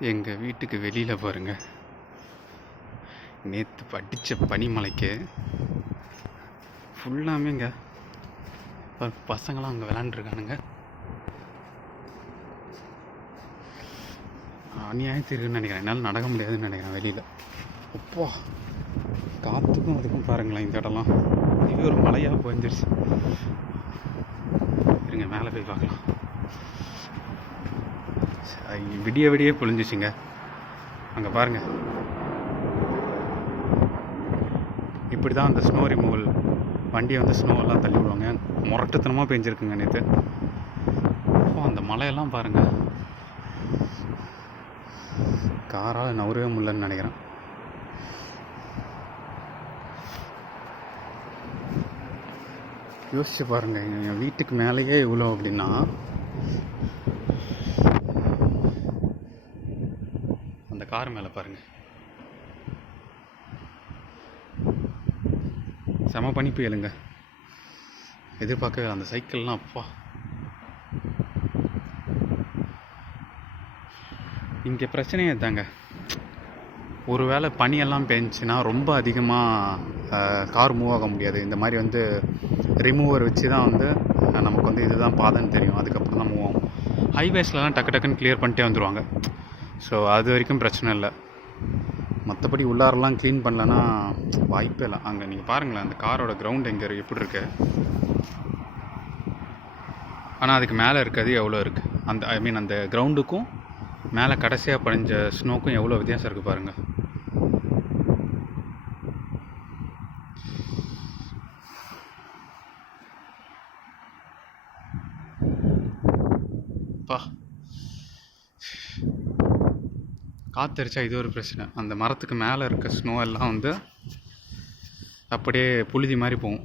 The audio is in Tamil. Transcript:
எங்கள் வீட்டுக்கு வெளியில் பாருங்க. நேற்று படித்த பனிமலைக்கு ஃபுல்லாமேங்க ப- பசங்களாம் அங்கே விளாண்டுருக்கானுங்க. அநியாயத்திற்குன்னு நினைக்கிறேன். என்னால் நடக்க முடியாதுன்னு நினைக்கிறேன் வெளியில். அப்பா காற்றுக்கும் அதுக்கும் பாருங்களேன் இந்த இடம்லாம். இது ஒரு மலையாக போயிருந்துருச்சு. இருங்க மேலே போய் பார்க்கலாம். விடிய விடிய பொழிஞ்சிச்சுங்க அங்கே பாருங்கள் இப்படி தான் அந்த ஸ்னோ ரிமூவல் வண்டியை வந்து ஸ்னோவெல்லாம் தள்ளி விடுவாங்க. முரட்டுத்தனமாக பெஞ்சிருக்குங்க நேற்று அப்போ அந்த மலையெல்லாம் பாருங்கள் காரால் நவரவே முடியலன்னு நினைக்கிறேன். யோசிச்சு பாருங்கள் என் வீட்டுக்கு மேலேயே இவ்வளோ அப்படின்னா அந்த கார் மேலே பாருங்கள் செம பண்ணி புயலுங்க எதிர்பார்க்கவே அந்த சைக்கிள்லாம் அப்பா. இங்கே பிரச்சனையே தாங்க ஒருவேளை பனியெல்லாம் பெஞ்சுன்னா ரொம்ப அதிகமாக கார் மூவ் ஆக முடியாது. இந்த மாதிரி வந்து ரிமூவர் வச்சு தான் வந்து நமக்கு வந்து இதுதான் பாதைன்னு தெரியும். அதுக்கப்புறம் தான் மூவ் ஆகும் ஹைவேஸ்லலாம் டக்கு டக்குன்னு கிளியர் பண்ணிட்டே வந்துடுவாங்க ஸோ அது வரைக்கும் பிரச்சனை இல்லை. மற்றபடி உள்ளாரெல்லாம் க்ளீன் பண்ணலன்னா வாய்ப்பே இல்லை. அங்கே நீங்கள் பாருங்களேன் அந்த காரோட கிரவுண்ட் எங்கே இருக்குது எப்படி இருக்கு? ஆனால் அதுக்கு மேலே இருக்கிறது எவ்வளோ இருக்குது அந்த ஐ மீன் அந்த கிரவுண்டுக்கும் மேலே கடைசியாக படிஞ்ச ஸ்னோக்கும் எவ்வளோ வித்தியாசம் இருக்குது பாருங்கள் பா. காத்தடிச்சா இது ஒரு பிரச்சனை. அந்த மரத்துக்கு மேலே இருக்க ஸ்னோ எல்லாம் வந்து அப்படியே புழுதி மாதிரி போகும்.